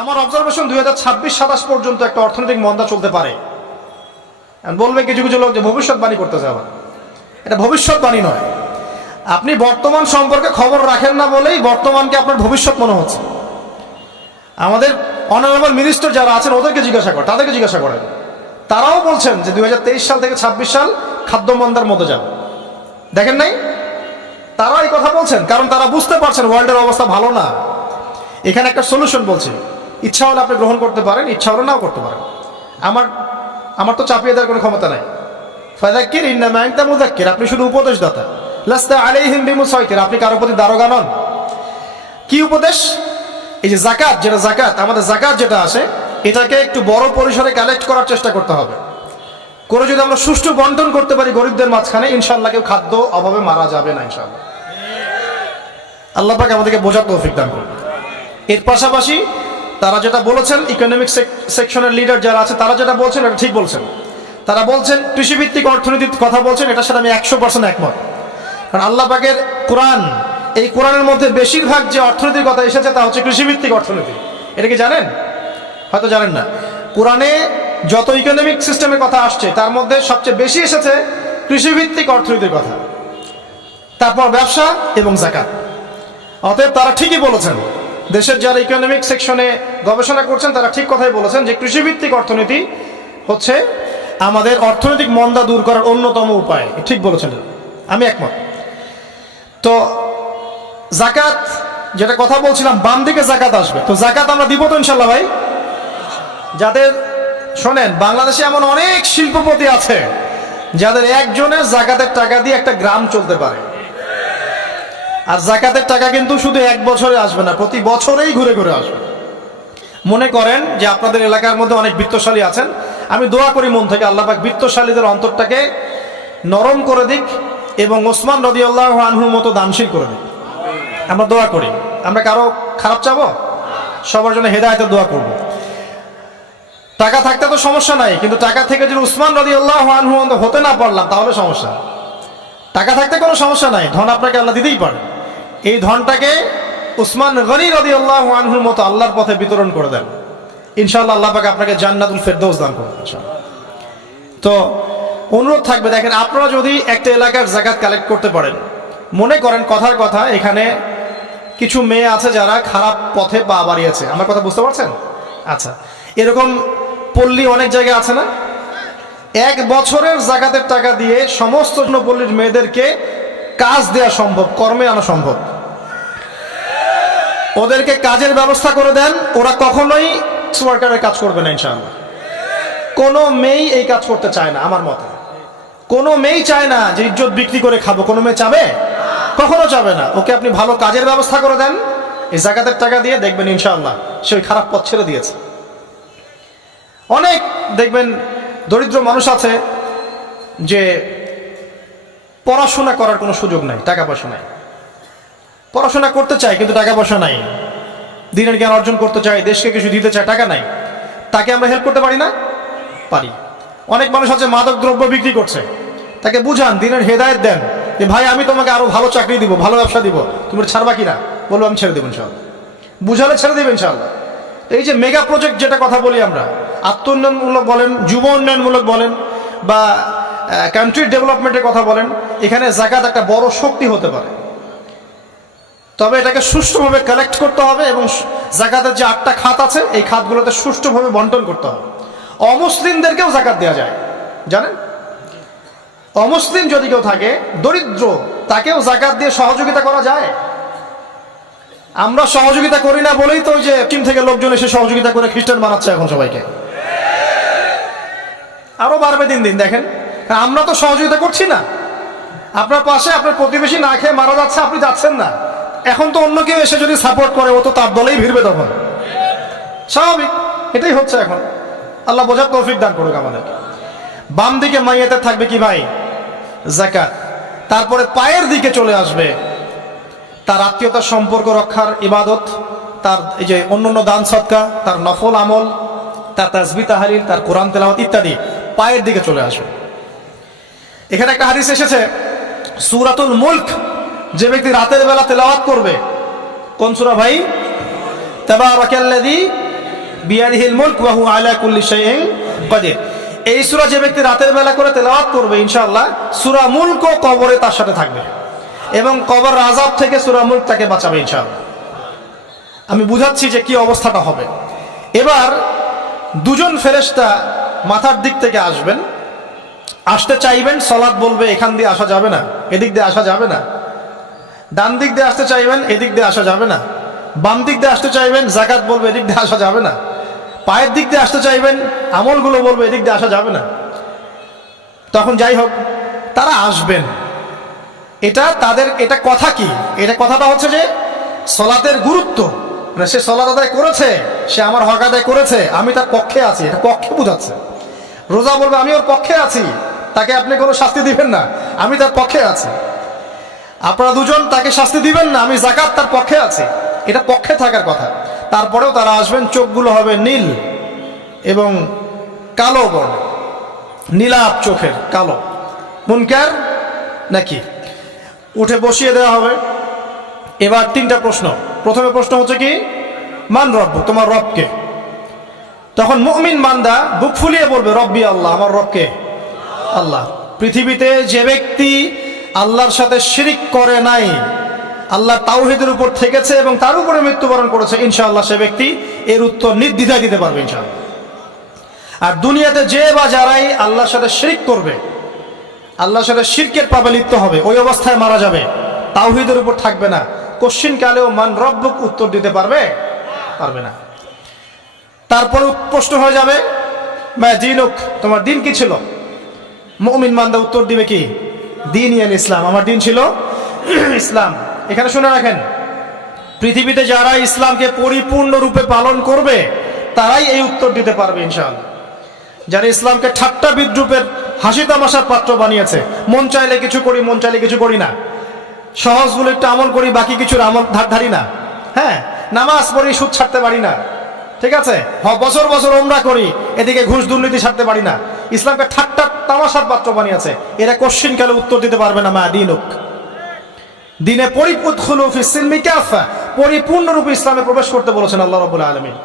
আমার অবজারভেশন 2026-27 পর্যন্ত একটা অর্থনৈতিক মন্দা চলতে পারে। বলবে কিছু কিছু লোক যে ভবিষ্যৎবাণী করতেছে, আবার এটা ভবিষ্যৎবাণী নয়। আপনি বর্তমান সম্পর্কে খবর রাখেন না বলেই বর্তমানকে আপনার ভবিষ্যৎ মনে হচ্ছে। আমাদের অনারেবল মিনিস্টার যারা আছেন ওদেরকে জিজ্ঞাসা করেন, তাদেরকে জিজ্ঞাসা করেন, তারাও বলছেন যে 2023 সাল থেকে 26 সাল খাদ্য মন্দার মধ্যে যাবে। দেখেন নাই, তারা এই কথা বলছেন কারণ তারা বুঝতে পারছেন ওয়ার্ল্ডের অবস্থা ভালো না। এখানে একটা সলিউশন বলছি, ইচ্ছা হলে আপনি গ্রহণ করতে পারেন, ইচ্ছা হলে নাও করতে পারেন। আমার তো চাপিয়ে দেওয়ার কোনো ক্ষমতা নাই। ফাযাক্কির ইন্নামা আনতা মুযাক্কির, আপনি শুধু উপদেশদাতা। লাস্তা আলাইহিম বিমুসাইতির, আপনি কারো প্রতি দারোগা নন। কি উপদেশ? এই যে যাকাত, যেটা যাকাত, আমাদের যাকাত যেটা আসে, এটাকে একটু বড় পরিসরে কালেক্ট করার চেষ্টা করতে হবে। করে যদি আমরা সুষ্ঠু বন্টন করতে পারি গরিবদের মাঝখানে, ইনশাআল্লাহ কেউ খাদ্য অভাবে মারা যাবে না ইনশাআল্লাহ। আল্লাহ পাক আমাদেরকে বোঝার তৌফিক দান করুন। এর পাশাপাশি তারা যেটা বলেছেন, ইকোনমিক সেকশনের লিডার যারা আছে তারা যেটা বলছেন এটা ঠিক বলছেন। তারা বলছেন কৃষিভিত্তিক অর্থনীতির কথা বলছেন, এটার সাথে আমি 100% একমত। কারণ আল্লাহ পাকের কোরআন, এই কোরআনের মধ্যে বেশিরভাগ যে অর্থনীতির কথা এসেছে তা হচ্ছে কৃষিভিত্তিক অর্থনীতি। এটা কি জানেন? হয়তো জানেন না। কোরআনে যত ইকোনমিক সিস্টেমের কথা আসছে তার মধ্যে সবচেয়ে বেশি এসেছে কৃষিভিত্তিক অর্থনীতির কথা, তারপর ব্যবসা এবং যাকাত। অতএব তারা ঠিকই বলেছেন, দেশের যারা ইকোনমিক সেকশনে গবেষণা করছেন তারা ঠিক কথাই বলেছেন যে কৃষিভিত্তিক অর্থনীতি হচ্ছে আমাদের অর্থনৈতিক মন্দা দূর করার অন্যতম উপায়। ঠিক বলেছেন, আমি একমত। তো যাকাত যেটা কথা বলছিলাম, বাম দিকে যাকাত আসবে, তো যাকাত আমরা দিব তো ইনশাল্লাহ ভাই। যাদের শোনেন, বাংলাদেশে এমন অনেক শিল্পপতি আছে যাদের একজনের যাকাতের টাকা দিয়ে একটা গ্রাম চলতে পারে। আর যাকাতের টাকা কিন্তু শুধু এক বছরে আসবে না, প্রতি বছরেই ঘুরে ঘুরে আসবে। মনে করেন যে আপনাদের এলাকার মধ্যে অনেক বিত্তশালী আছেন, আমি দোয়া করি মন থেকে আল্লাহ পাক বিত্তশালীদের অন্তরটাকে নরম করে দিক এবং ওসমান রাদিয়াল্লাহু আনহুর মতো দানশীল করে দিক। আমরা দোয়া করি, আমরা কারো খারাপ চাবো, সবার জন্য হেদায়েতের দোয়া করব। টাকা থাকতে তো সমস্যা নাই, কিন্তু টাকা থেকে যদি উসমান রাদিয়াল্লাহু আনহু হতে না পারলাম তাহলে সমস্যা। টাকা থাকতে কোনো সমস্যা নাই, ধন আপনাকে আল্লাহ দিতেই পারে। এই ধনটাকে উসমান গনি রাদিয়াল্লাহু আনহুর মতো আল্লাহর পথে বিতরণ করে দেন, ইনশাআল্লাহ আল্লাহ পাক আপনাকে জান্নাতুল ফেরদৌস দান করবেন ইনশাআল্লাহ। তো অনুরোধ থাকবে, দেখেন আপনারা যদি একটা এলাকার যাকাত কালেক্ট করতে পারেন, মনে করেন কথার কথা এখানে কিছু মেয়ে আছে যারা খারাপ পথে পা বাড়িয়েছে, আমার কথা বুঝতে পারছেন? আচ্ছা, এরকম পল্লী অনেক জায়গায় আছে না? এক বছরের যাকাতের টাকা দিয়ে সমস্ত পল্লীর মেয়েদেরকে কাজ দেওয়া সম্ভব, কর্মে আনা সম্ভব। ওদেরকে কাজের ব্যবস্থা করে দেন, ওরা কখনোই ওয়ার্কারের কাজ করবে না ইনশাআল্লাহ। কোনো মেয়ে এই কাজ করতে চায় না আমার মতে। কোনো মেয়ে চায় না যে ইজ্জত বিক্রি করে খাবো, কোনো মেয়ে চাবে? কখনো চাবে না। ওকে আপনি ভালো কাজের ব্যবস্থা করে দেন এই যাকাতের টাকা দিয়ে, দেখবেন ইনশাআল্লাহ সে ওই খারাপ পথ ছেড়ে দিয়েছে। অনেক দেখবেন দরিদ্র মানুষ আছে যে পড়াশোনা করার কোনো সুযোগ নাই, টাকা পয়সা নাই, পড়াশোনা করতে চায় কিন্তু টাকা পয়সা নাই, দিনের জ্ঞান অর্জন করতে চায়, দেশকে কিছু দিতে চায়, টাকা নাই। তাকে আমরা হেল্প করতে পারি না? পারি। অনেক মানুষ আছে মাদক দ্রব্য বিক্রি করছে, তাকে বুঝান, দিনের হেদায়েত দেন যে ভাই আমি তোমাকে আরো ভালো চাকরি দিব, ভালো ব্যবসা দিব, তুমি ছাড়বা কিনা? বলবো আমি ছেড়ে দেবো ইনশাআল্লাহ। বুঝালে ছেড়ে দেবে ইনশাআল্লাহ। এই যে মেগা প্রজেক্ট যেটা কথা বলি আমরা, আত্ম উন্নয়নমূলক বলেন, যুব উন্নয়নমূলক বলেন বা কান্ট্রি ডেভেলপমেন্টের কথা বলেন, এখানে যাকাত একটা বড় শক্তি হতে পারে। তবে এটাকে সুষ্ঠুভাবে কালেক্ট করতে হবে এবং যাকাতের যে 8টা খাত আছে এই খাতগুলোতে সুষ্ঠুভাবে বন্টন করতে হবে। অমুসলিমদেরকেও যাকাত দেওয়া যায়, জানেন? অমুসলিম যদি কেউ থাকে, দরিদ্র, তাকেও যাকাত দিয়ে সহযোগিতা করা যায়। আমরা সহযোগিতা করি না বলেই তো ওই যে চীন থেকে লোকজন এসে সহযোগিতা করে খ্রিস্টান বানাচ্ছে এখন সবাইকে। আরো বাড়বে দিন দিন, দেখেন। আমরা তো সহযোগিতা করছি না। আপনার পাশে আপনার প্রতিবেশী না খেয়ে মারা যাচ্ছে, আপনি যাচ্ছেন না। এখন তো অন্য কেউ এসে যদি সাপোর্ট করে, ও তো তার দলেই ভিড়বে, তখন স্বাভাবিক। এটাই হচ্ছে এখন। আল্লাহ বোঝার তৌফিক দান করুক আমাদের। বাম দিকে মাইয়াতে থাকবে কি ভাই? যাকাত। তারপরে পায়ের দিকে চলে আসবে তার আত্মীয়তার সম্পর্ক রক্ষার ইবাদত, তার এই যে অন্যান্য দান সদকা, তার নফল আমল, তার তাসবিহ তাহলিল, তার কোরআন তেলাওয়াত ইত্যাদি পায়ের দিকে চলে আসবে। এখানে একটা হাদিস এসেছে, সূরাতুল মুলক যে ব্যক্তি রাতের বেলা তেলাওয়াত করবে, কোন সূরা ভাই? তাবারাকাল্লাযী বিয়াদিহিল মুলক ওয়া হুয়া আলা কুল্লি শাইইন কাদির। এই সূরা যে ব্যক্তি রাতের বেলা করে তেলাওয়াত করবে ইনশাআল্লাহ সূরা মুলক কবরে তার সাথে থাকবে এবং কবর আযাব থেকে সূরা মুলক তাকে বাঁচাবে ইনশাআল্লাহ। আমি বুঝাচ্ছি যে কি অবস্থাটা হবে। এবার দুজন ফেরেশতা মাথার দিক থেকে আসবেন, আসতে চাইবেন, সালাত বলবে এখান দিয়ে আসা যাবে না, এদিক দিয়ে আসা যাবে না। ডান দিক দিয়ে আসতে চাইবেন, এদিক দিয়ে আসা যাবে না। বাম দিক দিয়ে আসতে চাইবেন, যাকাত বলবে এদিক দিয়ে আসা যাবে না। পায়ের দিক দিয়ে আসতে চাইবেন, আমলগুলো বলবে এদিক দিয়ে আসা যাবে না। তখন যাই হোক তারা আসবেন। এটা কথা কি? এটা কথাটা হচ্ছে যে সালাতের গুরুত্ব, মানে সে সালাত আদায় করেছে, সে আমার হক আদায় করেছে, আমি তার পক্ষে আছি, এটা পক্ষে বোঝাচ্ছে। রোজা বলবে আমি ওর পক্ষে আছি, তাকে আপনি কোনো শাস্তি দিবেন না, আমি তার পক্ষে আছি। আপনারা দুজন তাকে শাস্তি দিবেন না, আমি যাকাত তার পক্ষে আছি, এটা পক্ষে থাকার কথা। তারপরেও তারা আসবেন, চোখগুলো হবে নীল এবং কালো বর্ণ, নীলাপ চোখের কালো। মুনকার নাকি উঠে বসিয়ে দেওয়া হবে। এবার তিনটা প্রশ্ন। প্রথমে প্রশ্ন হচ্ছে কি, মান রব্বু, তোমার রবকে? তখন মুমিন বান্দা বুক ফুলিয়ে বলবে রব্বি আল্লাহ, আমার রবকে আল্লাহ। পৃথিবীতে যে ব্যক্তি আল্লাহর সাথে শিরিক করে নাই, আল্লাহ তাওহীদের উপর থেকেছে এবং তার উপরে মৃত্যুবরণ করেছে, ইনশাআল্লাহ সে ব্যক্তি এর উত্তর নির্দ্বিধায় দিতে পারবে ইনশাআল্লাহ। আর দুনিয়াতে যে বা যারাই আল্লাহর সাথে শিরিক করবে, আল্লাহর সাথে শিরকের পাপে লিপ্ত হবে, ওই অবস্থায় মারা যাবে, তাওহীদের উপর থাকবে না, কোশ্চিন কালেও মান রব্বুক উত্তর দিতে পারবে না। তারপর প্রশ্ন হয়ে যাবে মা দীনুক, তোমার দিন কি ছিল? মুমিন বান্দা উত্তর দিবে কি, দীন ইয়াল ইসলাম, আমার দিন ছিল ইসলাম। এখানে শুনে রাখেন, পৃথিবীতে যারা ইসলামকে পরিপূর্ণ রূপে পালন করবে তারাই এই উত্তর দিতে পারবে ইনশাআল্লাহ। যারা ইসলামকে ঠাট্টা বিদ্রুপের হাসি তামাশার পাত্র বানিয়েছে, মন চাইলে কিছু করি, মন চাইলে কিছু করি না, সহজগুলো একটু আমল করি, বাকি কিছুর আমল ধারি না, হ্যাঁ, নামাজ পড়ি, সুদ ছাড়তে পারি না, ঠিক আছে, বছর বছর উমরা করি, এদিকে ঘুষ দুর্নীতি ছাড়তে পারি না, ইসলামকে ঠাট্টা তামাশার পাত্র বানিয়েছে, এরা কোশ্চিন কালে উত্তর দিতে পারবে না মা দীনুক, দিনে পরিপূর্ণরূপে ইসলামে প্রবেশ করতে বলেছেন আল্লাহ রাব্বুল আলামিন।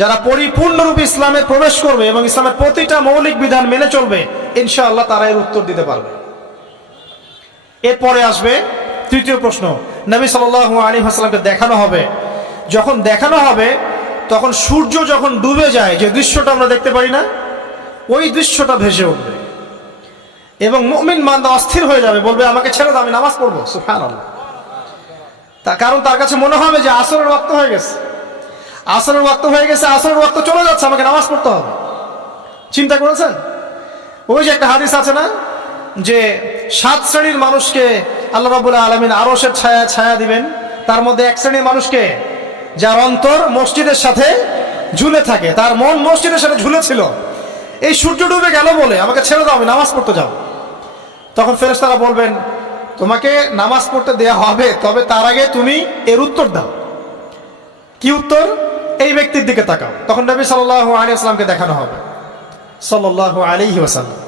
যারা পরিপূর্ণরূপে ইসলামে প্রবেশ করবে এবং ইসলামের প্রতিটা মৌলিক বিধান মেনে চলবে, ইনশাআল্লাহ তারা এর উত্তর দিতে পারবে। এরপরে আসবে তৃতীয় প্রশ্ন। নবী সাল্লাল্লাহু আলাইহি ওয়াসাল্লামকে দেখানো হবে। যখন দেখানো হবে তখন সূর্য যখন ডুবে যায়, যে দৃশ্যটা আমরা দেখতে পারি না, ওই দৃশ্যটা ভেসে উঠবে এবং মুমিন বান্দা অস্থির হয়ে যাবে, বলবে আমাকে ছেড়ে দাও, আমি নামাজ পড়বো। সুবহানাল্লাহ। কারণ তার কাছে মনে হবে যে আসরের ওয়াক্ত হয়ে গেছে, আসরের ওয়াক্ত হয়ে গেছে, আসরের ওয়াক্ত চলে যাচ্ছে, আমাকে নামাজ পড়তে হবে। চিন্তা করেছেন? ওই যে একটা হাদিস আছে না, যে 7 শ্রেণীর মানুষকে আল্লাহ রাব্বুল আলামিন আরশের ছায়া দিবেন, তার মধ্যে এক শ্রেণীর মানুষকে যার অন্তর মসজিদের সাথে ঝুলে থাকে, তার মন মসজিদের সাথে ঝুলেছিল, এই সূর্য ডুবে গেল বলে আমাকে ছেড়ে দাও, আমি নামাজ পড়তে যাব। তখন ফেরেশতারা বলবেন তোমাকে নামাজ পড়তে দেয়া হবে, তবে তার আগে তুমি এর উত্তর দাও। কি উত্তর? এই ব্যক্তির দিকে তাকাও। তখন নবী সাল্লাল্লাহু আলাইহি ওয়াসাল্লামকে দেখানো হবে, সাল্লাল্লাহু আলাইহি ওয়াসাল্লাম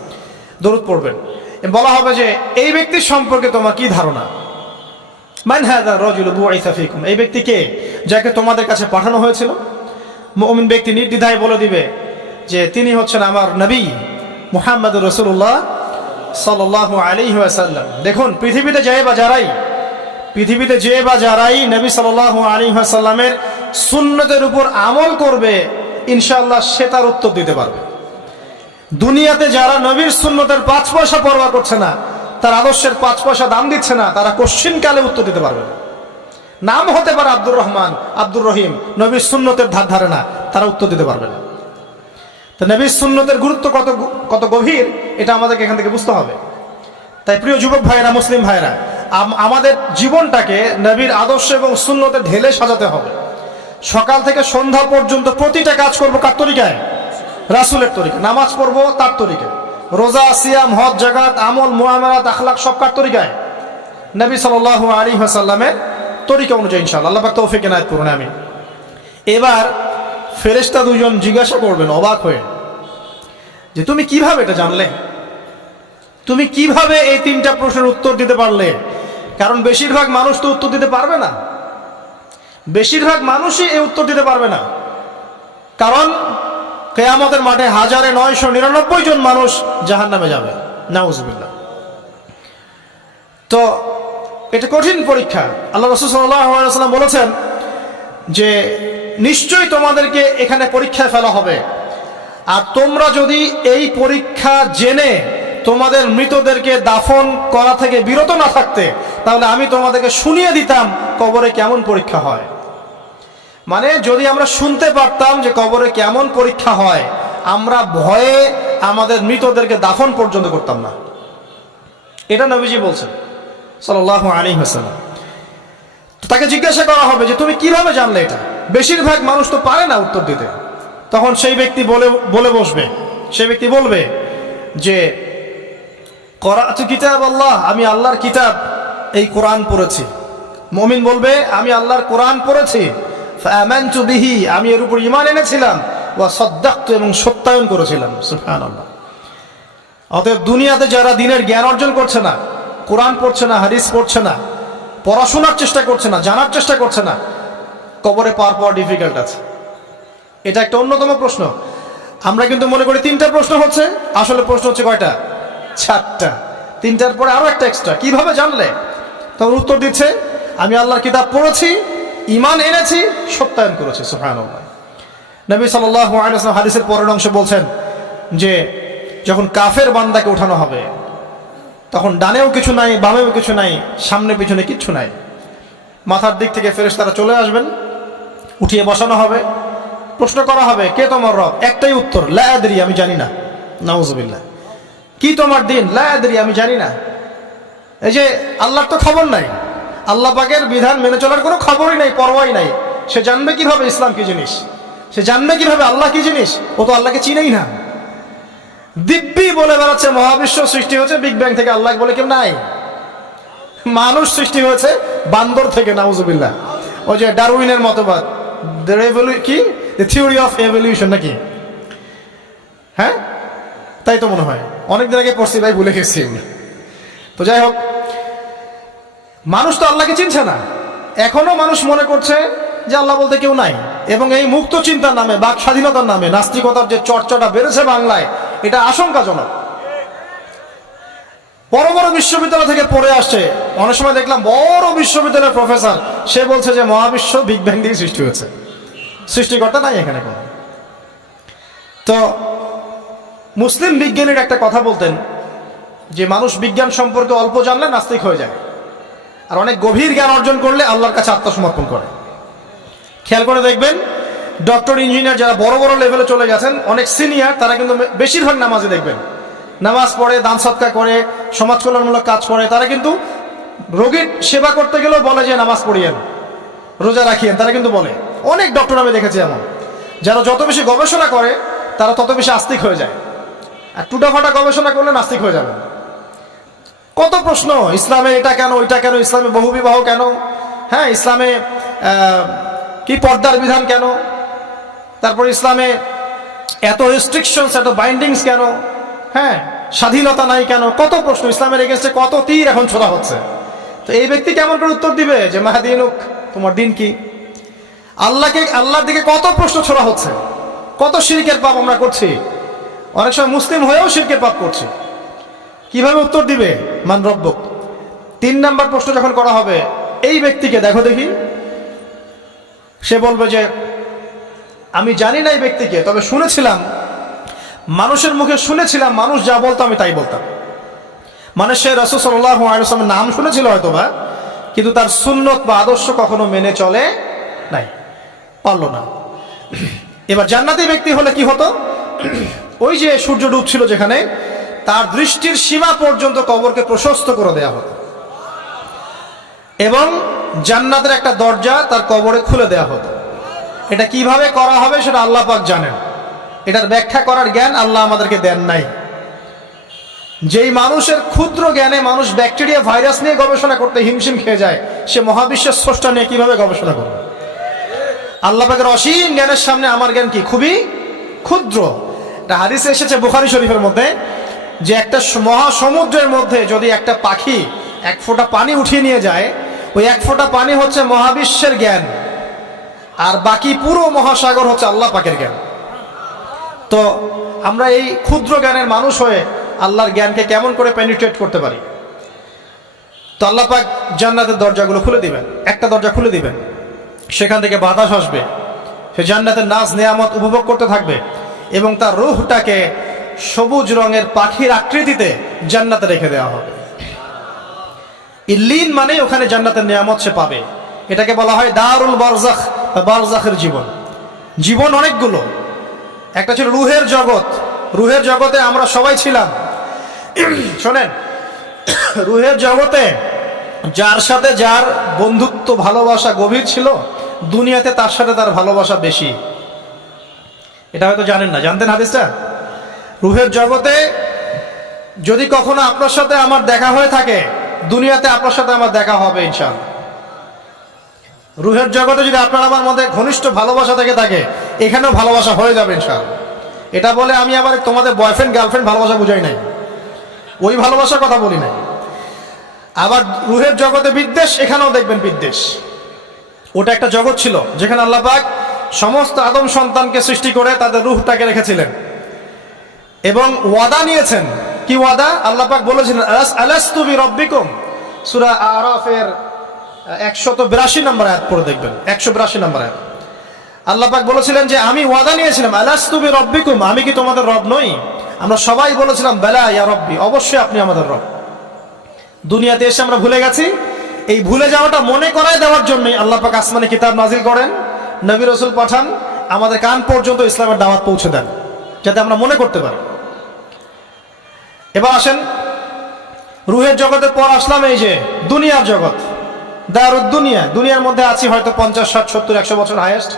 দরুদ পড়বেন, বলা হবে যে এই ব্যক্তির সম্পর্কে তোমার কি ধারণা? মান হাযা রাজুলু বুইসা ফীকুম, এই ব্যক্তি কে, যাকে তোমাদের কাছে পাঠানো হয়েছিল? মুমিন ব্যক্তি নির্দ্বিধায় বলে দিবে যে তিনি হচ্ছেন আমার নবী মুহাম্মদুর রাসূলুল্লাহ সাল্লাল্লাহু আলাইহি ওয়াসাল্লাম। দেখুন, পৃথিবীতে যে বা যারাই নবী সাল্লাল্লাহু আলাইহি ওয়াসাল্লামের সুন্নতের উপর আমল করবে, ইনশাআল্লাহ সে তার উত্তর দিতে পারবে। দুনিয়াতে যারা নবীর সুন্নতের 5 পয়সা পরোয়া করছে না, তার আদর্শের 5 পয়সা দাম দিচ্ছে না, তারা কোশ্চিন কালে উত্তর দিতে পারবে না। নাম হতে পারে আব্দুর রহমান, আব্দুর রহিম, নবীর সুন্নতের ধার ধারে না, তারা উত্তর দিতে পারবে না। তো নবীর সুন্নতের গুরুত্ব কত গভীর, এটা আমাদেরকে এখান থেকে বুঝতে হবে। তাই প্রিয় যুবক ভাইয়েরা, মুসলিম ভাইয়েরা, আমাদের জীবনটাকে নবীর আদর্শ এবং সুন্নতে ঢেলে সাজাতে হবে। সকাল থেকে সন্ধ্যা পর্যন্ত প্রতিটা কাজ করবো কার তরিকায়? রাসূলের তরিকা। নামাজ পড়বো তার তরিকায়, রোজা, সিয়াম, হজ, যাকাত, আমল, মুআমালাত, আখলাক সব কার তরিকায়? নবী সাল্লাল্লাহু আলাইহি ওয়াসাল্লামের তরিকা অনুযায়ী ইনশাআল্লাহ। আল্লাহ পাক তৌফিক এনায়েত করুন, আমিন। এবার ফেরেশতা দুজন জিজ্ঞাসা করবেন অবাক হয়ে যে তুমি কিভাবে এটা জানলে, তুমি কিভাবে এই 3টা প্রশ্নের উত্তর দিতে পারলে? কারণ বেশিরভাগ মানুষ তো উত্তর দিতে পারবে না, বেশিরভাগ মানুষই এই উত্তর দিতে পারবে না। কারণ কিয়ামতের মাঠে 1999 জন মানুষ জাহান্নামে যাবে, নাউজুবিল্লাহ। তো এটা কঠিন পরীক্ষা। আল্লাহ রাসূল সাল্লাল্লাহু আলাইহি ওয়াসাল্লাম বলেছেন যে নিশ্চয়ই তোমাদেরকে এখানে পরীক্ষায় ফেলা হবে, আর তোমরা যদি এই পরীক্ষা জেনে তোমাদের মৃতদেরকে দাফন করা থেকে বিরত না থাকতে, তাহলে আমি তোমাদেরকে শুনিয়ে দিতাম কবরে কেমন পরীক্ষা হয়। মানে যদি আমরা শুনতে পারতাম যে কবরে কেমন পরীক্ষা হয়, আমরা ভয়ে আমাদের মৃতদেরকে দাফন পর্যন্ত করতাম না। এটা নবীজি বলছেন সাল্লাল্লাহু আলাইহি ওয়াসাল্লাম। তাকে জিজ্ঞাসা করা হবে যে তুমি কিভাবে জানলে এটা? বেশিরভাগ মানুষ তো পারে না উত্তর দিতে। তখন সেই ব্যক্তি বলে বসবে, সেই ব্যক্তি বলবে যে করাতু কিতাব আল্লাহ, আমি আল্লাহর কিতাব এই কোরআন পড়েছি। মুমিন বলবে আমি আল্লাহর কোরআন পড়েছি, ফাআমানতু বিহি, আমি এর উপর ঈমান এনেছিলাম, ওয়া সাদ্দাকতু, এবং সত্যায়ন করেছিলাম। সুবহানাল্লাহ। অতএব দুনিয়াতে যারা দিনের জ্ঞান অর্জন করছে না, কোরআন পড়ছে না, হাদিস পড়ছে না, পড়াশোনার চেষ্টা করছে না, জানার চেষ্টা করছে না, কবরে পাওয়া ডিফিকাল্ট আছে। এটা একটা অন্যতম প্রশ্ন। আমরা কিন্তু মনে করি 3টা প্রশ্ন হচ্ছে, আসলে প্রশ্ন হচ্ছে কয়টা? 4টা। 3টার পরে আরো একটা এক্সট্রা। কিভাবে জানলে? তখন উত্তর দিচ্ছে আমি আল্লাহর কিতাব পড়েছি, ঈমান এনেছি, সত্যায়ন করেছি। সুবহানাল্লাহ। নবী সাল্লাল্লাহু আলাইহি ওয়াসাল্লাম হাদিসের পরের অংশে বলছেন যে যখন কাফের বান্দাকে উঠানো হবে, তখন ডানেও কিছু নাই, বামেও কিছু নাই, সামনে পিছনে কিচ্ছু নাই। মাথার দিক থেকে ফেরেশতারা চলে আসবেন, উঠিয়ে বসানো হবে, প্রশ্ন করা হবে কে তোমার রব? একটাই উত্তর, লা আদরি, আমি জানি না। নাউজুবিল্লাহ। কি তোমার দিন? লা আদরি, আমি জানি না। এই যে আল্লাহর তো খবর নাই, আল্লাহ পাকের বিধান মেনে চলার কোনো খবরই নাই, পরোয়াই নাই। সে জানবে কিভাবে ইসলাম কি জিনিস? সে জানবে কিভাবে আল্লাহ কি জিনিস? ও তো আল্লাহকে চিনেই না। দিব্যি বলে বেড়াচ্ছে মহাবিশ্ব সৃষ্টি হয়েছে বিগ ব্যাং থেকে, আল্লাহ বলে কেউ নাই। মানুষ সৃষ্টি হয়েছে বান্দর থেকে, নাউজুবিল্লাহ। ওই যে ডারউইনের মতবাদ, কি থিওরি অফ এভলিউশন নাকি? হ্যাঁ, তাই তো মনে হয়। অনেকদিন আগে পড়ছি ভাই, ভুলে গেছি। তো যাই হোক, মানুষ তো আল্লাহকে চিনছে না। এখনো মানুষ মনে করছে যে আল্লাহ বলতে কেউ নাই। এবং এই মুক্ত চিন্তার নামে, বাক স্বাধীনতার নামে নাস্তিকতার যে চর্চাটা বেড়েছে বাংলায়, এটা আশঙ্কাজনক। বড় বড় বিশ্ববিদ্যালয় থেকে পড়ে আসছে, অনেক সময় দেখলাম বড় বিশ্ববিদ্যালয়ের প্রফেসর, সে বলছে যে মহাবিশ্ব বিগ ব্যাং দিয়ে সৃষ্টি হয়েছে, সৃষ্টিকর্তা নাই এখানে কোনো। তো মুসলিম বিজ্ঞানীর একটা কথা বলতেন যে মানুষ বিজ্ঞান সম্পর্কে অল্প জানলে নাস্তিক হয়ে যায়, আর অনেক গভীর জ্ঞান অর্জন করলে আল্লাহর কাছে আত্মসমর্পণ করে। খেয়াল করে দেখবেন, ডক্টর, ইঞ্জিনিয়ার যারা বড় বড় লেভেলে চলে গেছেন, অনেক সিনিয়র, তারা কিন্তু বেশিরভাগ নামাজে দেখবেন, নামাজ পড়ে, দান সৎকার করে, সমাজ কল্যাণমূলক কাজ করে। তারা কিন্তু রোগীর সেবা করতে গেলেও বলে যে নামাজ পড়িয়েন, রোজা রাখিয়েন, তারা কিন্তু বলে। অনেক ডক্টর আমি দেখেছি এমন, যারা যত বেশি গবেষণা করে তারা তত বেশি আস্তিক হয়ে যায়, আর টুটাফাটা গবেষণা করলে নাস্তিক হয়ে যাবে। কত প্রশ্ন, ইসলামে এটা কেন, ওইটা কেন, ইসলামে বহুবিবাহ কেন, হ্যাঁ, ইসলামে কি পর্দার বিধান কেন, তারপর ইসলামে এত রেস্ট্রিকশনস, এত বাইন্ডিংস কেন, হ্যাঁ, স্বাধীনতা নাই কেন, কত প্রশ্ন। ইসলামের এগেনস্টে কত তীর এখন ছোড়া হচ্ছে। তো এই ব্যক্তি কেমন করে উত্তর দিবে যে মাহাদিনুক, তোমার দিন কি? আল্লাহর দিকে কত প্রশ্ন ছোড়া হচ্ছে, কত শিরকের পাপ আমরা করছি, অনেক সময় মুসলিম হয়েও শিরকের পাপ করছি। কিভাবে উত্তর দিবে? মান রব্বুক। 3 নাম্বার প্রশ্ন যখন করা হবে, এই ব্যক্তিকে দেখো দেখি, সে বলবে যে আমি জানি না এই ব্যক্তিকে, তবে শুনেছিলাম, মানুষের মুখে শুনেছিলাম, মানুষ যা বলতো আমি তাই বলতাম। মানে সে রাসূল সাল্লাল্লাহু আলাইহি ওয়াসাল্লামের নাম শুনেছিল হয়তোবা, কিন্তু তার সুন্নত বা আদর্শ কখনো মেনে চলে নাই, পারলো না। এবার জান্নাতি ব্যক্তি হলে কি হতো? ওই যে সূর্য ডুবছিল যেখানে, তার দৃষ্টির সীমা পর্যন্ত কবরকে প্রশস্ত করে দেয়া হতো, এবং জান্নাতের একটা দরজা তার কবরে খুলে দেয়া হতো। এটা কিভাবে করা হবে সেটা আল্লাহ পাক জানেন, এটার ব্যাখ্যা করার জ্ঞান আল্লাহ আমাদেরকে দেন নাই। যেই মানুষের ক্ষুদ্র জ্ঞানে মানুষ ব্যাকটেরিয়া, ভাইরাস নিয়ে গবেষণা করতে হিমশিম খেয়ে যায়, সে মহাবিশ্বের স্রষ্টা নিয়ে কিভাবে গবেষণা করবে? আল্লাহ পাকের অসীম জ্ঞানের সামনে আমার জ্ঞান কি? খুবই ক্ষুদ্র। একটা হাদিসে এসেছে বুখারী শরীফের মধ্যে, যে একটা মহাসমুদ্রের মধ্যে যদি একটা পাখি 1 ফোঁটা পানি উঠিয়ে নিয়ে যায়, ওই 1 ফোঁটা পানি হচ্ছে মহাবিশ্বের জ্ঞান, আর বাকি পুরো মহাসাগর হচ্ছে আল্লাহ পাকের জ্ঞান। তো আমরা এই ক্ষুদ্র জ্ঞানের মানুষ হয়ে আল্লাহর জ্ঞানকে কেমন করে পেনিট্রেট করতে পারি? তো আল্লাহ পাক জান্নাতের দরজাগুলো খুলে দিবেন, একটা দরজা খুলে দিবেন, সেখান থেকে বাতাস আসবে, সে জান্নাতের নাজ নেয়ামত উপভোগ করতে থাকবে এবং তার রূহটাকে সবুজ রঙের পাখির আকৃতিতে জান্নাতে রেখে দেওয়া হবে। ইল্লিন মানে ওখানে জান্নাতের নিয়ামত সে পাবে। এটাকে বলা হয় দারুল বারজাখ বা বারজাখের জীবন। জীবন অনেকগুলো, একটা ছিল রুহের জগৎ। রুহের জগতে আমরা সবাই ছিলাম। শোনেন, রুহের জগতে যার সাথে যার বন্ধুত্ব ভালোবাসা গভীর ছিল, দুনিয়াতে তার সাথে তার ভালোবাসা বেশি। এটা হয়তো জানেন না, জানতেন হাদিসটা? রুহের জগতে যদি কখনো আপনার সাথে আমার দেখা হয়ে থাকে, দুনিয়াতে আপনার সাথে আমার দেখা হবে ইনশাআল্লাহ। রুহের জগতে যদি আপনার আমার মধ্যে ঘনিষ্ঠ ভালোবাসা থেকে থাকে, এখানেও ভালোবাসা হয়ে যাবে ইনশাআল্লাহ। এটা বলে আমি আবার তোমাদের বয়ফ্রেন্ড গার্লফ্রেন্ড ভালোবাসা বুঝাই নাই, ওই ভালোবাসার কথা বলি নাই। আবার রুহের জগতে বিদ্বেষ, এখানেও দেখবেন বিদ্বেষ। ওটা একটা জগৎ ছিল যেখানে আল্লাহ পাক সমস্ত আদম সন্তানকে সৃষ্টি করে তাদের রুহটাকে রেখেছিলেন এবং ওয়াদা নিয়েছেন। কি ওয়াদা? আল্লাহ পাক বলেছিলেন আলাস্তু বিরব্বিকুম, সূরা আরাফের 182 নম্বর আয়াত পড়ে দেখবেন, 182 নম্বর আয়াত। আল্লাহ পাক বলেছিলেন যে আমি ওয়াদা নিয়েছিলাম, আলাস্তু বিরব্বিকুম, আমি কি তোমাদের রব নই? আমরা সবাই বলেছিলাম বেলা ইয়া রব্বি, অবশ্যই আপনি আমাদের রব। দুনিয়াতে এসে আমরা ভুলে গেছি। এই ভুলে যাওয়াটা মনে করায় দেওয়ার জন্যই আল্লাহ পাক আসমানে কিতাব নাজিল করেন, নবী রাসূল পাঠান, আমাদের কান পর্যন্ত ইসলামের দাওয়াত পৌঁছে দেন, যাতে আমরা মনে করতে পারি। এবার আসেন রুহের জগতের পর আসলাম এই যে দুনিয়ার জগৎ, দারুদ দুনিয়া। দুনিয়ার মধ্যে আছি হয়তো 50, 60, 70, 100 বছর হাইয়েস্ট।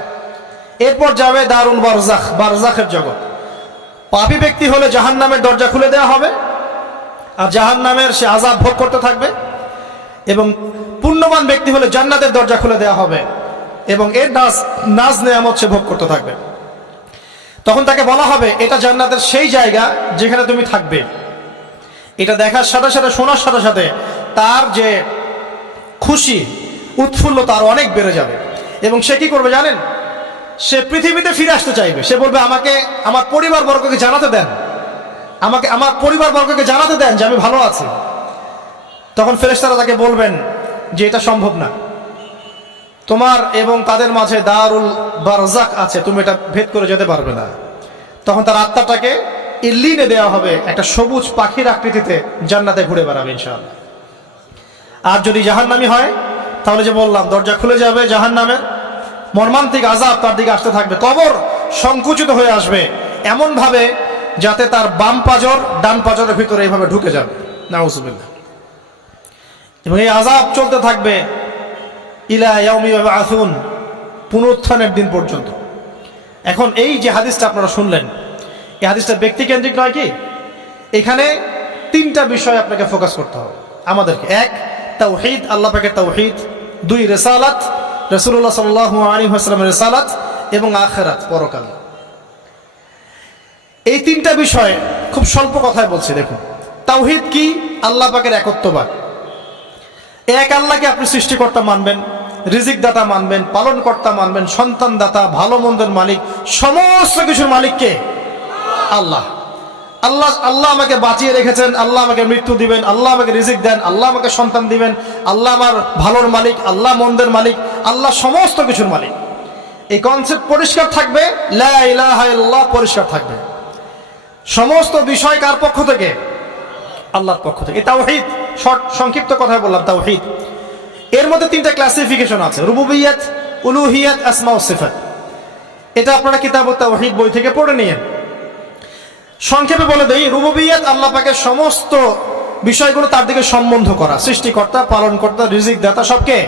এরপর যাবে দারুল বারজাখ, বারজাখের জগৎ। পাপী ব্যক্তি হলে জাহান্নামের দরজা খুলে দেওয়া হবে আর জাহান্নামের সে আযাব ভোগ করতে থাকবে, এবং পুণ্যবান ব্যক্তি হলে জান্নাতের দরজা খুলে দেওয়া হবে এবং এর নাজ নেয়ামত সে ভোগ করতে থাকবে। তখন তাকে বলা হবে এটা জান্নাতের সেই জায়গা যেখানে তুমি থাকবে। এটা দেখার সাথে সাথে, শোনার সাথে সাথে তার যে খুশি উৎফুল্লতা আরো অনেক বেড়ে যাবে এবং সে কি করবে জানেন? সে পৃথিবীতে ফিরে আসতে চাইবে। সে বলবে আমাকে আমার পরিবার বর্গকে জানাতে দেন, আমাকে আমার পরিবার বর্গকে জানাতে দেন যে আমি ভালো আছি। তখন ফেরেশতারা তাকে বলবেন যে এটা সম্ভব না, তোমার এবং তাদের মাঝে দারুল বারজাখ আছে, তুমি এটা ভেদ করে যেতে পারবে না। তখন তার আত্মাটাকে ইল্লিনে দেওয়া হবে, একটা সবুজ পাখির আকৃতিতে জান্নাতে ঘুরে বেড়াবে ইনশাআল্লাহ। আর যদি জাহান্নামী হয় তাহলে যে বললাম দরজা খুলে যাবে, জাহান্নামের মর্মান্তিক আযাব তার দিকে আসতে থাকবে। কবর সংকুচিত হয়ে আসবে এমন ভাবে যাতে তার বাম পাজর ডান পাজরের ভিতরে এইভাবে ঢুকে যাবে, নাউযুবিল্লাহ। এবং এই আযাব চলতে থাকবে ইলা ইয়াউমি ইউবআসুন, পুনরুত্থানের দিন পর্যন্ত। এখন এই যে হাদিসটা আপনারা শুনলেন, এই হাদিসটা ব্যক্তিকেন্দ্রিক নয় কি? এখানে তিনটা বিষয় আপনাকে ফোকাস করতে হবে আমাদেরকে। এক, তাওহীদ, আল্লাহ পাকের তাওহীদ। দুই, রিসালাত, রাসূলুল্লাহ সাল্লাল্লাহু আলাইহি ওয়াসাল্লামের রিসালাত। এবং আখিরাত, পরকাল। এই তিনটা বিষয় খুব স্বল্প কথায় বলছি। দেখুন, তাওহীদ কি? আল্লাহ পাকের একত্ববাদ। এক আল্লাহকে আপনি সৃষ্টিকর্তা মানবেন, রিজিক দাতা মানবেন, পালন কর্তা মানবেন, সন্তান দাতা, ভালো মন্দের মালিক, সমস্ত কিছুর মালিককে আল্লাহ। আল্লাহ আল্লাহ আমাকে বাঁচিয়ে রেখেছেন, আল্লাহ আমাকে মৃত্যু দিবেন, আল্লাহ আমাকে রিজিক দেন, আল্লাহ আমাকে সন্তান দিবেন, আল্লাহ আমার ভালোর মালিক, আল্লাহ মন্দের মালিক, আল্লাহ সমস্ত কিছুর মালিক। এই কনসেপ্ট পরিষ্কার থাকবে, লা ইলাহা ইল্লাল্লাহ পরিষ্কার থাকবে। সমস্ত বিষয় কার পক্ষ থেকে? আল্লাহর পক্ষ থেকে। তাওহীদ, শর্ট সংক্ষিপ্ত কথায় বললাম তাওহীদ। এর মধ্যে তিনটা ক্লাসিফিকেশন আছে, রুবুবিয়্যাত, উলুহিয়্যাত, আসমা ও সিফাত। এটা আপনারা কিতাবুত তাওহীদ বই থেকে পড়ে নিয়েন। সংক্ষেপে বলে দেই, রুবুবিয়্যাত আল্লাহ পাকের সমস্ত বিষয়গুলো তার দিকে সম্বন্ধ করা, সৃষ্টিকর্তা, পালনকর্তা, রিজিক দাতা সবকে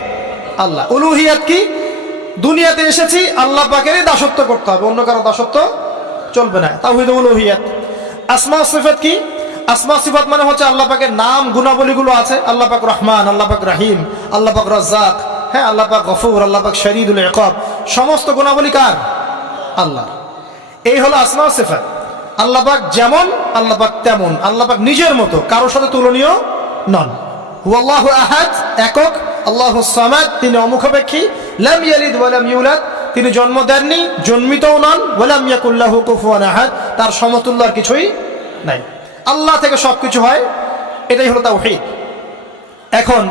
আল্লাহ। উলুহিয়্যাত কি? দুনিয়াতে এসেছি আল্লাহ পাকেরই দাসত্ব করতে হবে, অন্য কারো দাসত্ব চলবে না, তাওহীদ উলুহিয়্যাত। আসমা ও সিফাত কি? আসমা সিফাত মানে হচ্ছে আল্লাহ পাকের নাম গুণাবলীগুলো আছে। আল্লাহ পাক রহমান, আল্লাহ পাক রহিম, আল্লাহ পাক রাজ্জাক, হ্যাঁ, আল্লাহ পাক গফুর, আল্লাহ পাক শদীদুল ইকাব। সমস্ত গুণাবলী কার? আল্লাহ। এই হলো আসমা সিফাত। আল্লাহ পাক যেমন, আল্লাহ পাক তেমন, আল্লাহ পাক নিজের মতো, কারোর সাথে তুলনীয় নন। হুয়াল্লাহু আহাদ, একক। আল্লাহুস সামাদ, তিনি অমুখাপেক্ষী। লাম ইয়ালিদ ওয়া লাম ইউলাদ, তিনি জন্ম দেননি, জন্মিতও নন, ওয়ালাম ইয়াকুল লাহু কুফুয়ান আহাদ, তার সমতুল্য আর কিছুই নাই। আল্লাহ থেকে সবকিছু হয়, এটাই হলো তাওহীদ। এখন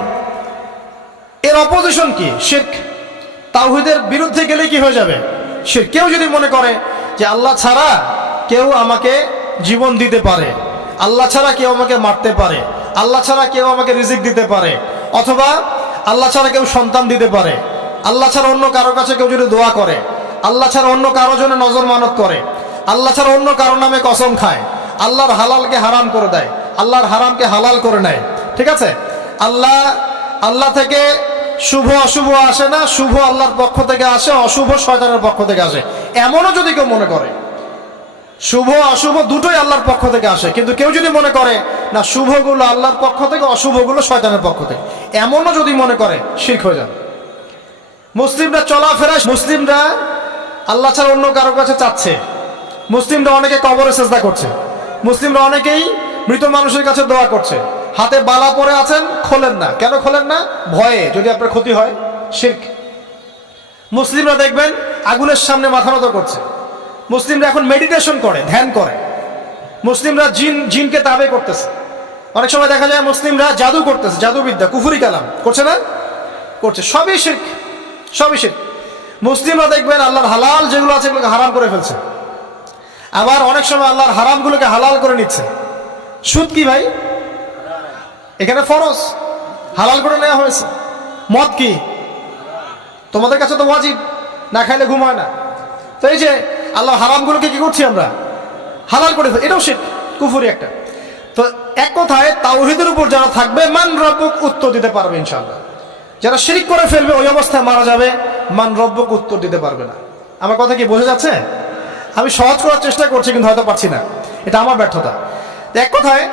এর অপোজিশন কি? শিরক। তাওহীদের বিরুদ্ধে গেলে কি হয়ে যাবে? শিরক। কেউ যদি মনে করে যে আল্লাহ ছাড়া কেউ আমাকে জীবন দিতে পারে, আল্লাহ ছাড়া কেউ আমাকে মারতে পারে, আল্লাহ ছাড়া কেউ আমাকে রিজিক দিতে পারে, অথবা আল্লাহ ছাড়া কেউ সন্তান দিতে পারে, আল্লাহ ছাড়া অন্য কারো কাছে কেউ যদি দোয়া করে, আল্লাহ ছাড়া অন্য কারো জন্য নজর মানত করে, আল্লাহ ছাড়া অন্য কারো নামে কসম খায়, আল্লাহর হালালকে হারাম করে দেয়, আল্লাহর হারামকে হালাল করে নেয়, ঠিক আছে? আল্লাহ থেকে শুভ অশুভ আসে না, শুভ আল্লাহর পক্ষ থেকে আসে, অশুভ শয়তানের পক্ষ থেকে আসে, এমনও যদি কেউ মনে করে, শুভ অশুভ দুটোই আল্লাহর পক্ষ থেকে আসে, কিন্তু কেউ যদি মনে করে না শুভগুলো আল্লাহর পক্ষ থেকে, অশুভগুলো শয়তানের পক্ষ থেকে, এমনও যদি মনে করে, শিরক হয়ে যাবে। মুসলিমরা চলাফেরায়, মুসলিমরা আল্লাহ ছাড়া অন্য কারো কাছে চাচ্ছে, মুসলিমরা অনেকে কবরে সেজদা করছে, মুসলিমরা অনেকেই মৃত মানুষের কাছে দোয়া করছে, হাতে বালা পরে আছেন, খোলেন না। কেন খোলেন না? ভয়ে যদি আপনার ক্ষতি হয়, শিরক। মুসলিমরা দেখবেন আগুনের সামনে মাথা নত করছে, মুসলিমরা এখন মেডিটেশন করে, ধ্যান করে, মুসলিমরা জিনকে তাবে করতেছে, অনেক সময় দেখা যায় মুসলিমরা জাদু করতেছে, জাদুবিদ্যা, কুফরি কালাম করছে না? করছে, সবই শিরক, সবই শিরক। মুসলিমরা দেখবেন আল্লাহর হালাল যেগুলো আছে এগুলোকে হারাম করে ফেলছে, আবার অনেক সময় আল্লাহর হারামগুলোকে হালাল করে নিচ্ছে। সুদ কি ভাই? এখানে ফরজ, হালাল করে নেওয়া হয়েছে। মদ কি? তোমাদের কাছে তো ওয়াজিব, না খাইলে ঘুম হয় না। তো এই যে আল্লাহর হারামগুলোকে কি করছি আমরা? হালাল করে ফেলছি, এটাও শিরক, কুফরি একটা। তো এক কথায় তাওহীদের উপর যারা থাকবে, মান রব্বুক উত্তর দিতে পারবে ইনশাআল্লাহ। যারা শিরক করে ফেলবে ওই অবস্থায় মারা যাবে, মান রব্বুক উত্তর দিতে পারবে না। আমার কথা কি বোঝা যাচ্ছে? আমি সহজ করার চেষ্টা করছি, কিন্তু হয়তো পারছি না, এটা আমার ব্যর্থতা। এক কথায়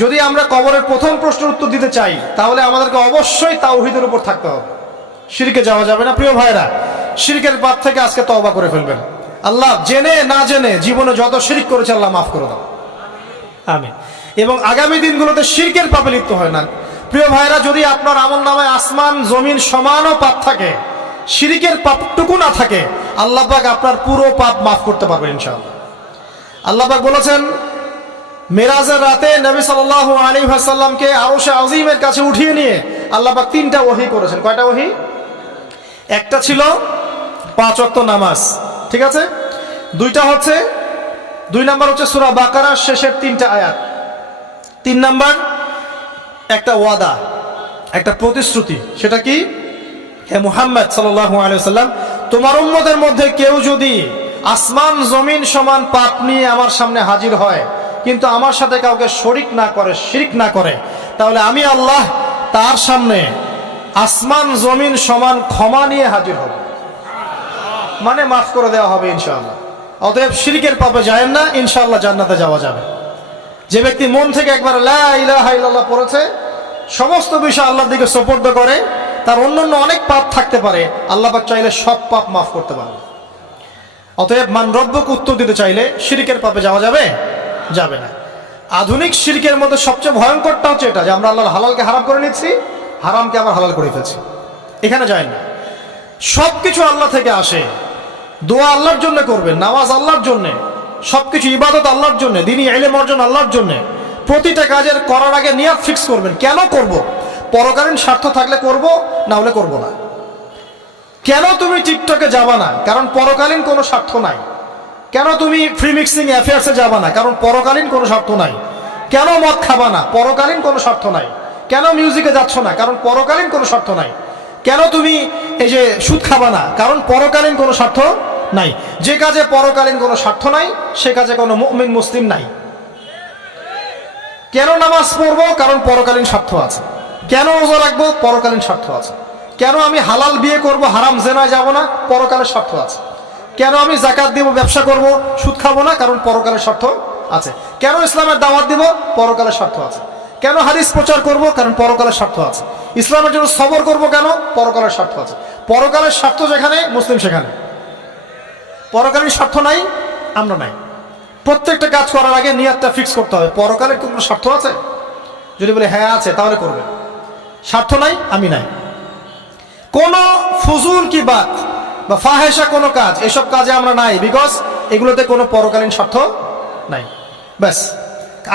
যদি আমরা কবরের প্রথম প্রশ্নের উত্তর দিতে চাই, তাহলে আমাদেরকে অবশ্যই তাওহীদের উপর থাকতে হবে, শিরকে যাওয়া যাবে না। প্রিয় ভাইরা, শিরকের পাপ থেকে আজকে তওবা করে ফেলবেন। আল্লাহ জেনে না জেনে জীবনে যত শিরক করেছে আল্লাহ মাফ করে দাও, আমিন। এবং আগামী দিনগুলোতে শিরকের পাপে লিপ্ত হয় না। প্রিয় ভাইরা, যদি আপনার আমলনামায় আসমান জমিন সমানও পাপ থাকে, শিরকের পাপটুকু না থাকে, আল্লাহ পাক আপনার পুরো পাপ মাফ করতে পারবেন ইনশাআল্লাহ। আল্লাহ পাক বলেছেন, মেরাজের রাতে নবী সাল্লাল্লাহু আলাইহি ওয়াসাল্লামকে আরশে আজিমের কাছে উঠিয়ে নিয়ে আল্লাহ পাক 3টা ওহী করেছেন। কয়টা ওহী? একটা ছিল 5 ওয়াক্ত নামাজ, ঠিক আছে? 2 নাম্বার হচ্ছে সূরা বাকারার শেষের 3টা আয়াত। 3 নাম্বার একটা ওয়াদা, একটা প্রতিশ্রুতি। সেটা কি? হে মুহাম্মদ সাল্লাল্লাহু আলাইহি ওয়াসাল্লাম, তোমার উম্মতের মধ্যে কেউ যদি আসমান জমিন সমান পাপ নিয়ে আমার সামনে হাজির হয়, কিন্তু আমার সাথে কাউকে শরিক না করে, শিরক না করে, তাহলে আমি আল্লাহ তার সামনে আসমান জমিন সমান ক্ষমা নিয়ে হাজির হব, মানে মাফ করে দেওয়া হবে ইনশাআল্লাহ। অতএব শিরকের পাপে যায় না, ইনশাআল্লাহ জান্নাতে যাওয়া যাবে। যে ব্যক্তি মন থেকে একবার লা ইলাহা ইল্লাল্লাহ পড়েছে, সমস্ত বিষয় আল্লাহর দিকে সুপর্দ করে, তার অন্যান্য অনেক পাপ থাকতে পারে, আল্লাহ পাক চাইলে সব পাপ মাফ করতে পারবে। অতএব মান রব্বুক উত্তর দিতে চাইলে শিরকের পাপে যাওয়া যাবে? যাবে না। আধুনিক শিরকের মধ্যে সবচেয়ে ভয়ঙ্করটা হচ্ছে এটা, যে আমরা আল্লাহর হালালকে হারাম করে নিচ্ছি, হারামকে আবার হালাল করে ফেলছি। এখানে যায় না। সবকিছু আল্লাহ থেকে আসে, দোয়া আল্লাহর জন্য করবেন, নামাজ আল্লাহর জন্য, সবকিছু ইবাদত আল্লাহর জন্য, দ্বীনি ইলম অর্জন আল্লাহর জন্য। প্রতিটা কাজের করার আগে নিয়ত ফিক্স করবেন, কেন করব? পরকালীন স্বার্থ থাকলে করব, না হলে করব না। কেন তুমি টিকটকে যাবা না? কারণ পরকালীন কোনো স্বার্থ নাই। কেন তুমি ফ্রি মিক্সিং অ্যাফেয়ার্সে যাবা না? কারণ পরকালীন কোনো স্বার্থ নাই। কেন মদ খাবা না? পরকালীন কোনো স্বার্থ নাই। কেন মিউজিকে যাচ্ছ না? কারণ পরকালীন কোনো স্বার্থ নাই। কেন তুমি এই যে সুদ খাবা না? কারণ পরকালীন কোনো স্বার্থ নাই। যে কাজে পরকালীন কোনো স্বার্থ নাই, সে কাজে কোনো মুমিন মুসলিম নাই। কেন নামাজ পড়বো? কারণ পরকালীন স্বার্থ আছে। কেন রোজা রাখবো? পরকালীন স্বার্থ আছে। কেন আমি হালাল বিয়ে করব, হারাম জেনায় যাব না? পরকালের স্বার্থ আছে। কেন আমি যাকাত দিব, ব্যবসা করব, সুদ খাবো না? কারণ পরকালের স্বার্থ আছে। কেন ইসলামের দাওয়াত দিব? পরকালের স্বার্থ আছে। কেন হাদিস প্রচার করব? কারণ পরকালের স্বার্থ আছে। ইসলামের জন্য সবর করব কেন? পরকালের স্বার্থ আছে। পরকালের স্বার্থ যেখানে, মুসলিম সেখানে। পরকালীন স্বার্থ নাই, আমরা নাই। প্রত্যেকটা কাজ করার আগে নিয়তটা ফিক্স করতে হবে, পরকালের কোনো স্বার্থ আছে? যদি বলে হ্যাঁ আছে, তাহলে করবে। স্বার্থ নাই, আমি নাই। কোন ফুজুল কি বাত বা ফাহেসা কোনো কাজ, এসব কাজে আমরা নাই, বিকজ এগুলোতে কোনো পরকালীন স্বার্থ নাই। ব্যাস,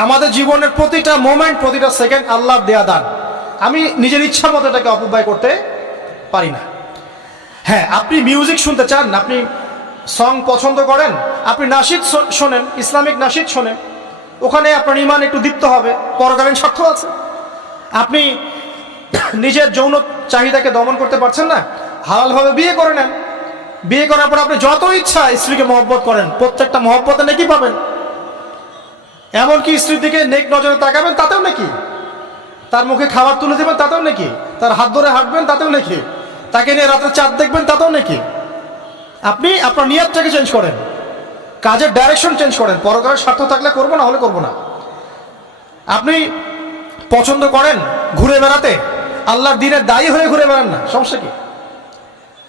আমাদের জীবনের প্রতিটা মোমেন্ট, প্রতিটা সেকেন্ড আল্লাহর দেয়া দান। আমি নিজের ইচ্ছা মতো এটাকে অপব্যয় করতে পারি না। হ্যাঁ, আপনি মিউজিক শুনতে চান, আপনি সং পছন্দ করেন, আপনি নাশিদ শোনেন, ইসলামিক নাশিদ শোনেন, ওখানে আপনার ইমান একটু দীপ্ত হবে, পরকালীন স্বার্থ আছে। আপনি নিজের যৌন চাহিদাকে দমন করতে পারছেন না, হালালভাবে বিয়ে করে নেন। বিয়ে করার পর আপনি যত ইচ্ছা স্ত্রীকে মহব্বত করেন, প্রত্যেকটা মহব্বতে নেকি পাবেন। এমনকি স্ত্রীর দিকে নেক নজরে তাকাবেন, তাতেও নাকি। তার মুখে খাবার তুলে দেবেন, তাতেও নাকি। তার হাত ধরে হাঁটবেন, তাতেও নাকি। তাকে নিয়ে রাতে চাঁদ দেখবেন, তাতেও নাকি। আপনি আপনার নিয়তটাকে চেঞ্জ করেন, কাজের ডাইরেকশন চেঞ্জ করেন। পরকালের স্বার্থ থাকলে করবো, না হলে করবো না। আপনি পছন্দ করেন ঘুরে বেড়াতে, আল্লাহর দিনের দায়ী হয়ে ঘুরে বেড়ান না, সমস্যা কি?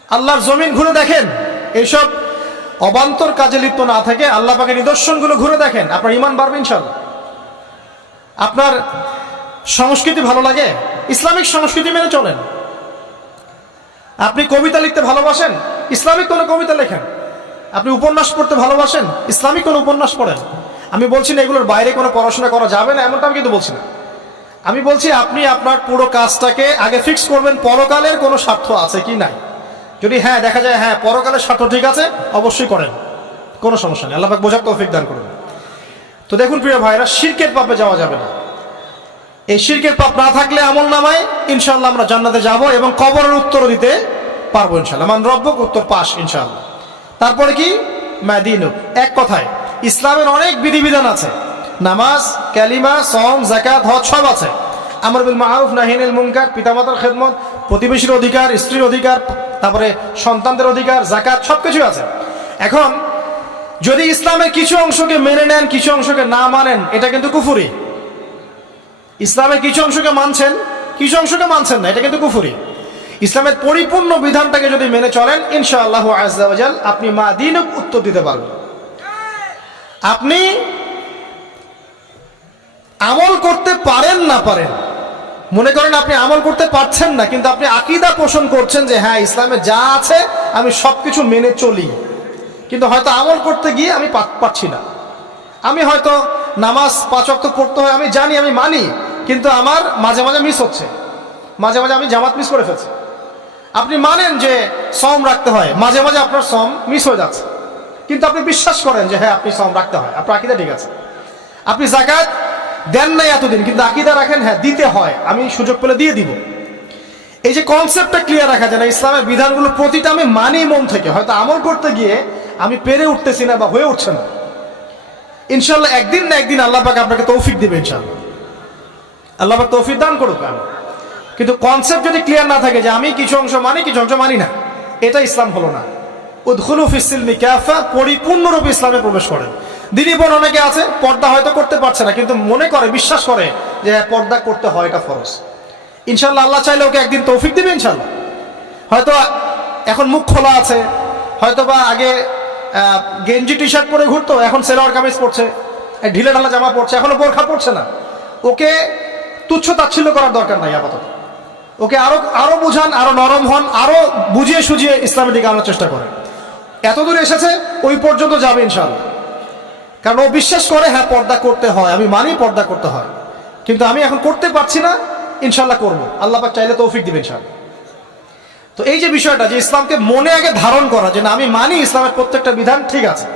আল্লাহর জমিন ঘুরে দেখেন, এইসব অবান্তর কাজে লিপ্ত না থেকে আল্লাহ পাকের নিদর্শনগুলো ঘুরে দেখেন, আপনার ইমান বাড়বে ইনশাআল্লাহ। আপনার সংস্কৃতি ভালো লাগে, ইসলামিক সংস্কৃতি মেনে চলেন। আপনি কবিতা লিখতে ভালোবাসেন, ইসলামিক কোনো কবিতা লেখেন। আপনি উপন্যাস পড়তে ভালোবাসেন, ইসলামিক কোনো উপন্যাস পড়েন। আমি বলছি না এগুলোর বাইরে কোনো পড়াশোনা করা যাবে না, এমনটা আমি কিন্তু বলছি না। আমি বলছি আপনি আপনার পুরো কাজটাকে আগে ফিক্স করবেন, পরকালের কোনো স্বার্থ আছে কি নাই। যদি হ্যাঁ দেখা যায় হ্যাঁ পরকালের স্বার্থ ঠিক আছে, অবশ্যই করেন, কোনো সমস্যা নেই। আল্লাহ পাক বোঝার তৌফিক দান করুন। তো দেখুন প্রিয় ভাইরা, শিরকের পাপে যাওয়া যাবে না। এই শিরকের পাপ না থাকলে আমল নামায় ইনশাআল্লাহ আমরা জান্নাতে যাব এবং কবরের উত্তর দিতে পারবো ইনশাআল্লাহ। মান রব্বুক, উত্তর পাস ইনশাআল্লাহ। তারপরে কি? মাদিনুক। এক কথায় ইসলামের অনেক বিধিবিধান আছে, নামাজ, কালিমা, সওম, যাকাত, হজ সব আছে। আমর বিল মারুফ, নাহি আনিল মুনকার, পিতামাতার খেদমত, প্রতিবেশীর অধিকার, স্ত্রীর অধিকার, তারপরে সন্তানদের অধিকার, যাকাত, সবকিছু আছে। এখন যদি ইসলামের কিছু অংশকে মেনে নেন, কিছু অংশকে না মানেন, এটা কিন্তু কুফরি। ইসলামের কিছু অংশকে মানছেন, কিছু অংশকে মানছেন না, এটা কিন্তু কুফরি। ইসলামের পরিপূর্ণ বিধানটাকে যদি মেনে চলেন ইনশাআল্লাহু আযজা ওয়া জাল আপনি মাদিনুক উত্তর দিতে পারবেন। আপনি আমল করতে পারেন না পারেন, মনে করেন আপনি আমল করতে পারছেন না, কিন্তু আপনি আকীদা পোষণ করছেন যে হ্যাঁ ইসলামে যা আছে আমি সবকিছু মেনে চলি, কিন্তু হয়তো আমল করতে গিয়ে আমি পারছি না। আমি হয়তো নামাজ 5 ওয়াক্ত পড়তে হয়, আমি জানি, আমি মানি, কিন্তু আমার মাঝে মাঝে মিস হচ্ছে, মাঝে মাঝে আমি জামাত মিস করে ফেলছি। আপনি মানেন যে সওম রাখতে হয়, মাঝে মাঝে আপনার সওম মিস হয়ে যাচ্ছে, কিন্তু আপনি বিশ্বাস করেন যে হ্যাঁ আপনি সওম রাখতে হয়, আপনার আকীদা ঠিক আছে। আপনি যাকাত দেন নাই এতদিন, কিন্তু আকীদা রাখেন হ্যাঁ দিতে হয়, আমি সুযোগ পেলে দিয়ে দিব। এই যে কনসেপ্টটা ক্লিয়ার রাখা যায় না, ইসলামের বিধানগুলো প্রতিটা আমি মানি মন থেকে, হয়তো আমল করতে গিয়ে আমি পেরে উঠতেছি না বা হয়ে উঠছে না। ইনশাআল্লাহ একদিন না একদিন আল্লাহ পাক আপনাকে তৌফিক দিবে ইনশাআল্লাহ, আল্লাহ পাক তৌফিক দান করুক। কিন্তু কনসেপ্ট যদি ক্লিয়ার না থাকে যে আমি কিছু অংশ মানি, কিছু অংশ মানি না, এটা ইসলাম হলো না। উদখুলু ফিস-সিলমি কাফা, পরিপূর্ণরূপে ইসলামে প্রবেশ করেন। দিনী বোন অনেকে আছে পর্দা হয়তো করতে পারছে না, কিন্তু মনে করে, বিশ্বাস করে যে পর্দা করতে হয়, এটা ফরজ। ইনশাআল্লাহ আল্লাহ চাইলে ওকে একদিন তৌফিক দিবে ইনশাআল্লাহ। হয়তো এখন মুখ খোলা আছে, হয়তো বা আগে গেঞ্জি টি শার্ট পরে ঘুরতো, এখন সেলোয়ার কামিজ পরছে, ঢিলে ঢালা জামা পরছে, এখনো বোরখা পরছে না। ওকে তুচ্ছ তাচ্ছিল্য করার দরকার নাই আপাতত। ওকে আরো বুঝান, আরো নরম হন, আরো বুঝিয়ে সুঝিয়ে ইসলামের দিকে আনার চেষ্টা করেন। এতদূর এসেছে, ওই পর্যন্ত যাবে ইনশাআল্লাহ। কারণ ও বিশ্বাস করে হ্যাঁ পর্দা করতে হয়, আমি মানি পর্দা করতে হয়, কিন্তু আমি এখন করতে পারছি না, ইনশাআল্লাহ করবো, আল্লাহ পাক চাইলে তৌফিক দিবেন ইনশাআল্লাহ। তো এই যে বিষয়টা, যে ইসলামকে মনে আগে ধারণ করা, যে না আমি মানি ইসলামের প্রত্যেকটা বিধান ঠিক আছে।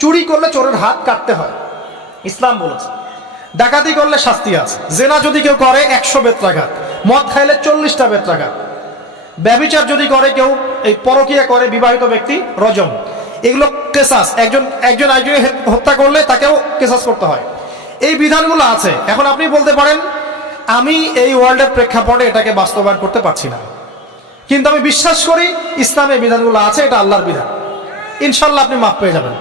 চুরি করলে চোরের হাত কাটতে হয়, ইসলাম বলেছে। ডাকাতি করলে শাস্তি আছে। জেনা যদি কেউ করে 100 বেত্রাঘাত, মদ খাইলে 40টা বেত্রাঘাত, ব্যভিচার যদি করে কেউ, এই পরকিয়া করে বিবাহিত ব্যক্তি, রজম। এগুলো কেসাস, একজন একজনকে হত্যা করলে তাকেও কেসাস করতে হয়। এই বিধানগুলো আছে। এখন আপনি বলতে পারেন আমি এই ওয়ার্ল্ডের প্রেক্ষাপটে এটাকে বাস্তবায়ন করতে পারছি না, কিন্তু আমি বিশ্বাস করি ইসলামে বিধানগুলো আছে, এটা আল্লাহর বিধান। ইনশাল্লাহ আপনি মাফ পেয়ে যাবেন,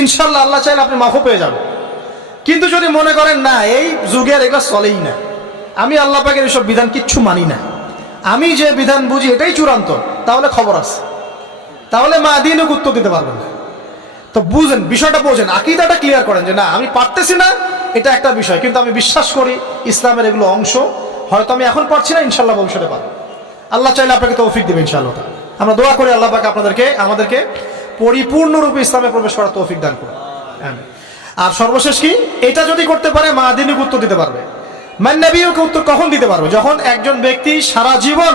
ইনশাল্লাহ আল্লাহ চাইলে আপনি মাফও পেয়ে যাবেন। কিন্তু যদি মনে করেন না এই যুগের এগুলো চলেই না, আমি আল্লাহ পাকের এইসব বিধান কিচ্ছু মানি না, আমি যে বিধান বুঝি এটাই চূড়ান্ত, তাহলে খবর আছে, তাহলে মাদিনুক উত্তর দিতে পারবেন না। তো বুঝেন, বিষয়টা বোঝেন, আকীদাটা ক্লিয়ার করেন যে না আমি পারতেছি না, এটা একটা বিষয়, কিন্তু আমি বিশ্বাস করি ইসলামের এগুলো অংশ, হয়তো আমি এখন পারছি না, ইনশাল্লাহ ভবিষ্যতে পারবো। আল্লাহ চাইলে আপনাকে তৌফিক দিবেন ইনশাআল্লাহ। আমরা দোয়া করি আল্লাহ পাক আমাদেরকে পরিপূর্ণরূপে ইসলামে প্রবেশ করার তৌফিক দান করুন। আর সর্বশেষ কি, এটা যদি করতে পারে মা দিনুক উত্তর দিতে পারবে। মান নবিয়ুকে উত্তর কখন দিতে পারবে? যখন একজন ব্যক্তি সারা জীবন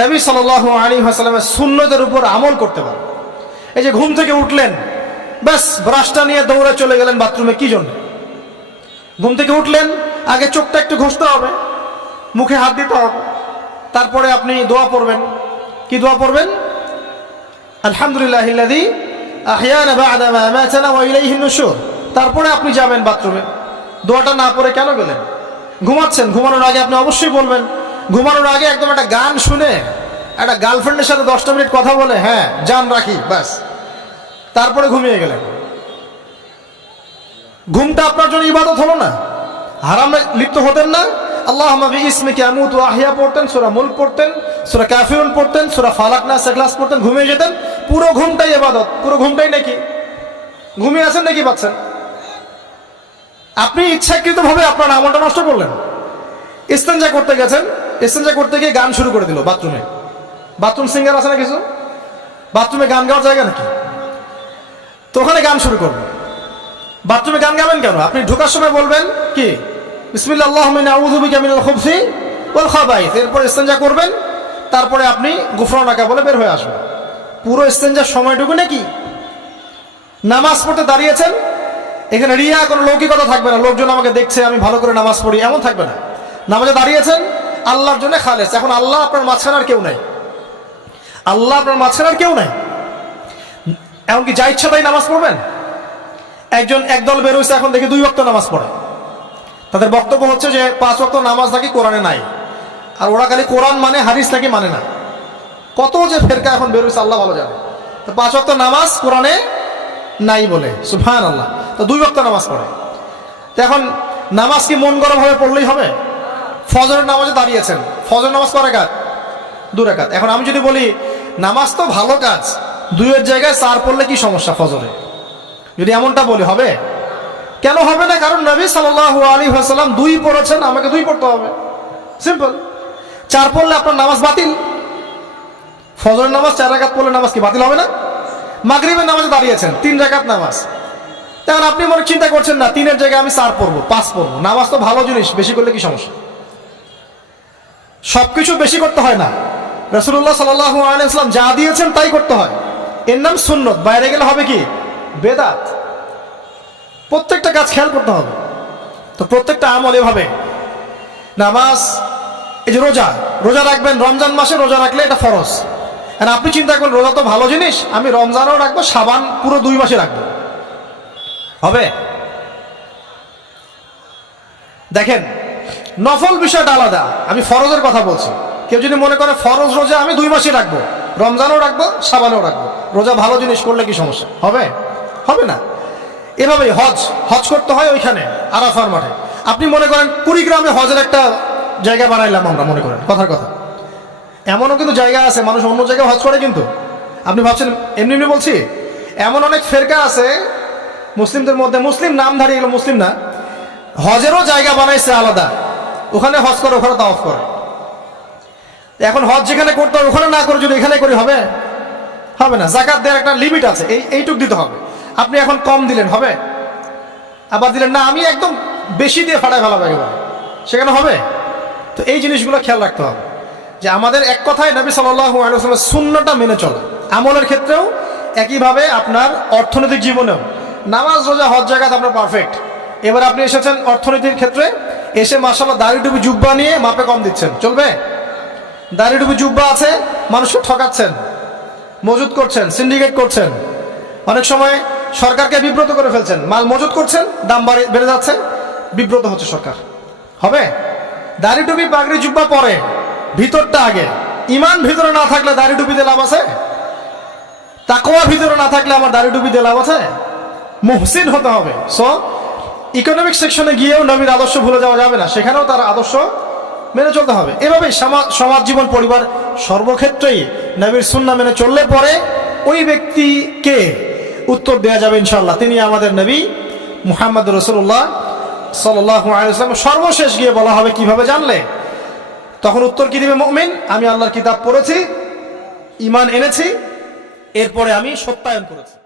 নবী সাল্লাল্লাহু আলাইহি ওয়াসাল্লামের সুন্নতের উপর আমল করতে পারবে। এই যে ঘুম থেকে উঠলেন, ব্যাস ব্রাশটা নিয়ে দৌড়ে চলে গেলেন বাথরুমে, কি জন্য? ঘুম থেকে উঠলেন, আগে চোখটা একটু ঘষতে হবে, মুখে হাত দিতে হবে, তারপরে আপনি দোয়া পড়বেন। কি দোয়া পড়বেন? আলহামদুলিল্লাহিল্লাযী আহইয়ানা বা'দা মা আমাতানা ওয়া ইলাইহিন নুশুর। তারপরে আপনি যাবেন বাথরুমে। দোয়াটা না পড়ে কেন গেলেন? ঘুমাচ্ছেন, ঘুমানোর আগে আপনি অবশ্যই বলবেন। ঘুমানোর আগে একদম একটা গান শুনে, একটা গার্লফ্রেন্ডের সাথে 10টা মিনিট কথা বলে, হ্যাঁ জান রাখি, ব্যাস, তারপরে ঘুমিয়ে গেলেন। ঘুমটা আপনার জন্য ইবাদত হলো না? হারামে লিপ্ত হতেন না? আল্লাহুম্মা বিইসমিকা আমুতু ওয়া আহইয়া পড়তেন, সূরা মুলক পড়তেন, সূরা কাফিরুন পড়তেন, সূরা ফালাক নাস ইখলাস পড়তেন, ঘুমিয়ে যেতেন। পুরো ঘুমটাই ইবাদত, পুরো ঘুমটাই নাকি ঘুমিয়ে আছেন নাকি পাচ্ছেন? আপনি ইচ্ছাকৃতভাবে আপনার আমলটা নষ্ট করলেন। ইস্তেঞ্জা করতে গেছেন, ইস্তেঞ্জা করতে গিয়ে গান শুরু করে দিল বাথরুমে। বাথরুম সিঙ্গার আছে না কিছু? বাথরুমে গান গাওয়ার জায়গা নাকি? তো ওখানে গান শুরু করবেন। বাথরুমে গান গাবেন কেন? আপনি ঢোকার সময় বলবেন কি, বিসমিল্লাহ আল্লাহুম্মা ইন্নী আউযু বিকা মিনাল খুবসি ওয়াল খাবাইস। এরপর ইস্তেঞ্জা করবেন, তারপরে আপনি গুফরানাকা বলে বের হয়ে আসবেন। পুরো ইস্তেঞ্জার সময়টুকু নাকি? নামাজ পড়তে দাঁড়িয়েছেন, এখানে রিয়া কোনো লৌকিকতা থাকবে না, লোকজন আমাকে দেখছে আমি ভালো করে নামাজ পড়ি, এমন থাকবে না। নামাজে দাঁড়িয়েছেন আল্লাহর জন্য খালেস। এখন আল্লাহ আপনার মাঝখানে আর কেউ নাই, আল্লাহ আপনার মাঝখানে আর কেউ নাই। এমনকি যা ইচ্ছা তাই নামাজ পড়বেন। একদল বেরোইছে, এখন দেখি 2 ওয়াক্ত নামাজ পড়ে। তাদের বক্তব্য হচ্ছে যে 5 ওয়াক্ত নামাজ নাকি কোরআনে নাই, আর ওরা খালি কোরআন মানে, হাদিস নাকি মানে না। কত যে ফেরকা এখন বেরোইছে আল্লাহ ভালো জানে। তো 5 ওয়াক্ত নামাজ কোরআনে নাই বলে, সুবহানাল্লাহ। তো 2 ওয়াক্ত নামাজ পড়ে। তো এখন নামাজ কি মন গরম ভাবে পড়লেই হবে? ফজরের নামাজে দাঁড়িয়েছেন, ফজর নামাজ কয় রাকাত? 2 রাকাত। এখন আমি যদি বলি নামাজ তো ভালো কাজ, 2-এর জায়গায় 4 পড়লে কি সমস্যা ফজরে? যদি এমনটা বলি হবে? কেন হবে না? কারণ নবী সাল্লাল্লাহু আলাইহি ওয়াসাল্লাম 2 পড়েছেন, আমাকে 2 পড়তে হবে, সিম্পল। 4 পড়লে আপনার নামাজ বাতিল। ফজরের নামাজ 4 রাকাত পড়লে নামাজ কি বাতিল হবে না? মাগরিবের নামাজে দাঁড়িয়েছেন, 3 রাকাত নামাজ। তখন আপনি মনে চিন্তা করছেন না 3-এর জায়গায় আমি 4 পড়বো, 5 পড়বো। নামাজ তো ভালো জিনিস, বেশি করলে কি সমস্যা? সবকিছু বেশি করতে হয় না। রাসূলুল্লাহ সাল্লাল্লাহু আলাইহি ওয়াসাল্লাম যা দিয়েছেন তাই করতে হয়। এর নাম সুন্নত। বাইরে গেলে হবে কি? বেদাত। প্রত্যেকটা কাজ খেয়াল করতে হবে। তো প্রত্যেকটা আমল এভাবে। নামাজ, এই যে রোজা রাখবেন, রমজান মাসে রোজা রাখলে এটা ফরজ। আর আপনি চিন্তা করেন রোজা তো ভালো জিনিস, আমি রমজানও রাখবো, শাবান পুরো 2 মাসে রাখবো, হবে? দেখেন, নফল বিষয়টা আলাদা, আমি ফরজের কথা বলছি। কেউ যদি মনে করে ফরজ রোজা আমি 2 মাসে রাখবো, রমজানও রাখবো, শাবানও রাখবো, রোজা ভালো জিনিস করলে কি সমস্যা হবে? হবে না। এভাবেই হজ করতে হয় ওইখানে আরাফার মাঠে। আপনি মনে করেন কুড়িগ্রামে হজের একটা জায়গা বানাইলাম আমরা, মনে করেন কথার কথা, এমনও কিন্তু জায়গা আছে মানুষ অন্য জায়গায় হজ করে। কিন্তু আপনি ভাবছেন এমনি এমনি বলছি, এমন অনেক ফেরকা আছে মুসলিমদের মধ্যে, মুসলিম নামধারী, এগুলো মুসলিম না, হজেরও জায়গা বানাইছে আলাদা, ওখানে হজ করে, ওখানে তাওয়াফ করে। এখন হজ যেখানে করতে হবে ওখানে না করে যদি এখানে করি, হবে? হবে না। যাকাত দেওয়ার একটা লিমিট আছে, এইটুক দিতে হবে। আপনি এখন কম দিলেন, হবে? আবার দিলেন না, আমি একদম বেশি দিয়ে ফাটায় ফেলাবো একেবারে, সেখানে হবে? তো এই জিনিসগুলো খেয়াল রাখতে হবে যে আমাদের এক কথায় নবী সাল্লাল্লাহু আলাইহি ওয়াসাল্লামের সুন্নাহটা মেনে চলা। আমলের ক্ষেত্রেও একইভাবে, আপনার অর্থনৈতিক জীবনেও, নামাজ রোজা হজ জাকাত আপনার পারফেক্ট। এবার আপনি এসেছেন অর্থনীতির ক্ষেত্রে, এসে মাশাআল্লাহ দাড়ি টুপি জুব্বা নিয়ে মাপে কম দিচ্ছেন, চলবে? দাড়ি টুপি জুব্বা আছে, মানুষকে ঠকাচ্ছেন, মজুদ করছেন, সিন্ডিকেট করছেন, অনেক সময় সরকারকে বিব্রত করে ফেলছেন, মাল মজুদ করছেন, দাম বেড়ে যাচ্ছে, বিব্রত হচ্ছে সরকার, হবে? দাড়ি টুপি পাগড়ি জুব্বা পরে, ভিতরটা আগে। ইমান ভিতরে না থাকলে দাড়ি টুপি দিয়ে লাভ আছে? তাকওয়া ভিতরে না থাকলে আমার দাড়ি টুপি দিয়ে লাভ আছে? মুহসিন হতে হবে। সো ইকোনমিক সেকশনে গিয়েও নবীর আদর্শ ভুলে যাওয়া যাবে না, সেখানেও তার আদর্শ মেনে চলতে হবে। এভাবেই সমাজ জীবন, পরিবার, সর্বক্ষেত্রেই নবীর সুন্নাহ মেনে চললে পরে ওই ব্যক্তিকে উত্তর দেওয়া যাবে ইনশাআল্লাহ, তিনি আমাদের নবী মুহাম্মদ রাসূলুল্লাহ সাল্লাল্লাহু আলাইহি ওয়াসাল্লাম। সর্বশেষ গিয়ে বলা হবে কিভাবে জানলে? তখন উত্তর কি দিবে মুমিন? আমি আল্লাহর কিতাব পড়েছি, ঈমান এনেছি, এরপরে আমি সত্যায়ন করেছি।